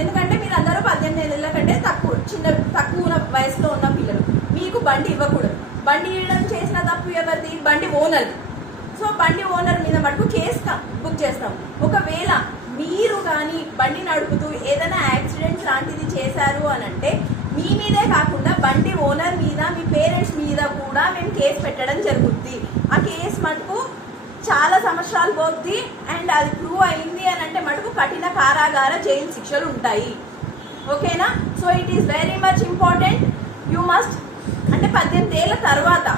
ఎందుకంటే మీరు అందరూ పద్దెనిమిది ఏళ్ళ కంటే తక్కువ చిన్న తక్కువ వయసులో ఉన్న పిల్లలు. మీకు బండి ఇవ్వకూడదు. బండి ఇవ్వడం చేసిన తప్పు ఎవరిది? బండి ఓనర్ సో బండి ఓనర్ మీద మటుకు చేస్తాం బుక్ చేస్తాం. ఒకవేళ మీరు కానీ బండి నడుపుతూ ఏదైనా యాక్సిడెంట్ లాంటిది చేశారు అని అంటే మీ మీదే కాకుండా బండి ఓనర్ మీద మీ పేరెంట్స్ మీద కూడా మేము కేసు పెట్టడం జరుగుతుంది. చాలా సంవత్సరాలు పోద్ది అండ్ అది ప్రూవ్ అయింది అని అంటే మటుకు కఠిన కారాగార జైలు శిక్షలు ఉంటాయి. ఓకేనా? So it is very much important you must అంటే పద్దెనిమిది ఏళ్ళ తర్వాత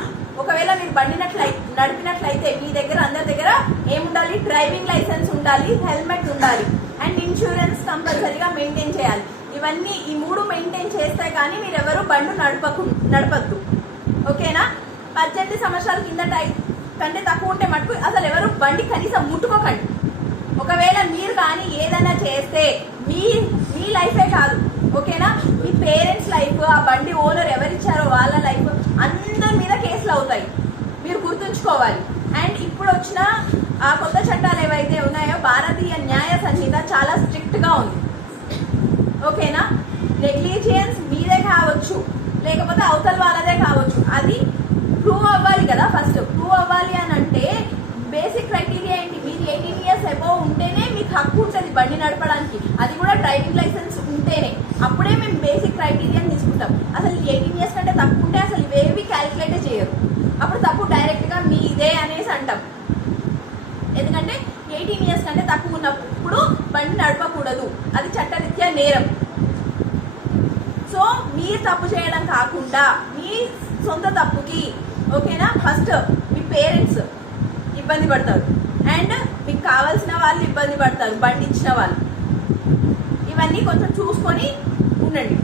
ఒకవేళ మీరు బండినట్లయి నడిపినట్లయితే మీ దగ్గర అందరి దగ్గర ఏముండాలి? డ్రైవింగ్ లైసెన్స్ ఉండాలి హెల్మెట్ ఉండాలి అండ్ ఇన్సూరెన్స్ కంపల్సరీగా మెయింటైన్ చేయాలి. ఇవన్నీ ఈ మూడు మెయింటైన్ చేస్తే కానీ మీరు ఎవరు బండి నడపకు నడపద్దు. ఓకేనా? పద్దెనిమిది సంవత్సరాల కిందట కంటే తక్కువ ఉంటే మటుకు అసలు ఎవరు బండి కనీసం ముట్టుకోకండి. ఒకవేళ మీరు కానీ ఏదైనా చేస్తే మీ మీ లైఫే కాదు. ఓకేనా? మీ పేరెంట్స్ లైఫ్ ఆ బండి ఓనర్ ఎవరిచ్చారో వాళ్ళ లైఫ్ అందరి మీద కేసులు అవుతాయి. మీరు గుర్తుంచుకోవాలి. అండ్ ఇప్పుడు వచ్చిన ఆ కొత్త చట్టాలు ఏవైతే ఉన్నాయో భారతీయ న్యాయ సంహిత చాలా స్ట్రిక్ట్గా ఉంది. ఓకేనా? నెగ్లిజియన్స్ మీదే కావచ్చు లేకపోతే అవతల వాళ్ళదే కావచ్చు. అది ప్రూవ్ అవ్వాలి కదా ఫస్ట్ ప్రూవ్ అవ్వాలి అని అంటే బేసిక్ క్రైటీరియా ఏంటి మీరు ఎయిటీన్ ఇయర్స్ అబౌవ్ ఉంటేనే మీకు హక్కు ఉంటుంది బండి నడపడానికి. అది కూడా డ్రైవింగ్ లైసెన్స్ ఉంటేనే. అప్పుడే మేము బేసిక్ క్రైటీరియా తీసుకుంటాం. అసలు ఎయిటీన్ ఇయర్స్ కంటే తక్కువ ఉంటే అసలు ఇవేవి క్యాలిక్యులేట్ చేయరు. అప్పుడు తప్పు డైరెక్ట్గా మీ ఇదే అనేసి అంటాం. ఎందుకంటే ఎయిటీన్ ఇయర్స్ కంటే తక్కువ ఉన్నప్పుడు బండి నడపకూడదు. అది చట్టరీత్యా నేరం. సో మీరు తప్పు చేయడం కాకుండా మీ సొంత తప్పుకి ఓకేనా? ఫస్ట్ మీ పేరెంట్స్ ఇబ్బంది పడతారు. అండ్ మీకు కావాల్సిన వాళ్ళు ఇబ్బంది పడతారు బండి ఇచ్చిన వాళ్ళు. ఇవన్నీ కొంచెం చూసుకొని ఉండండి.